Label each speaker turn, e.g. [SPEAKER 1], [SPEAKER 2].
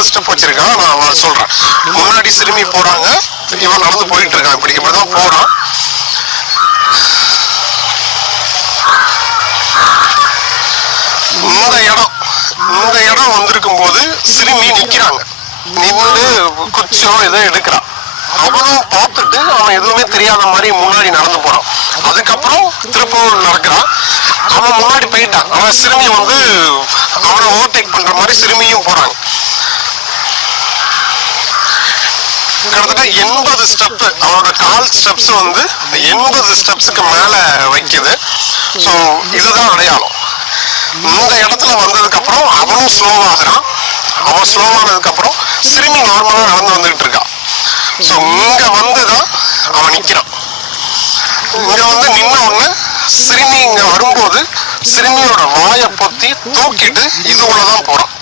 [SPEAKER 1] எண்பது ஸ்டெப் வச்சிருக்கான் நான் சொல்றேன். முன்னாடி சிறுமி போறாங்க. இவன் நடந்து போயிட்டு இருக்கான் இப்படி இப்படிதான் போறான் இந்த இடம் இந்த இடம் வந்திருக்கும் போது சிறுமி நிக்கிறாங்க. நின்று குச்சம் ஏதோ எடுக்கிறான் அவனும் பார்த்துட்டு அவன் எதுவுமே தெரியாத மாதிரி முன்னாடி நடந்து போறான். அதுக்கப்புறம் திருப்பூர் நடக்கிறான். அவன் முன்னாடி போயிட்டான். அவன் சிறுமி வந்து அவனை கிட்டத்தட்ட எண்பது ஸ்டெப் அவனோட கால் ஸ்டெப்ஸ் வந்து எண்பது ஸ்டெப்ஸுக்கு மேல வைக்குது. ஸோ இதுதான் அடையாளம். இந்த இடத்துல வந்ததுக்கு அப்புறம் அவனும் ஸ்லோவாகிறான் அவன் ஸ்லோவானதுக்கு அப்புறம் சிறுமி நார்மலா நடந்து வந்துகிட்டு இருக்கான். ஸோ இங்க வந்துதான் அவன் நிக்கிறான். இங்க வந்து நின்ன உடனே சிறுமி இங்க வரும்போது சிறுமியோட வாயை பொத்தி தூக்கிட்டு இது உள்ளதான் போறான்.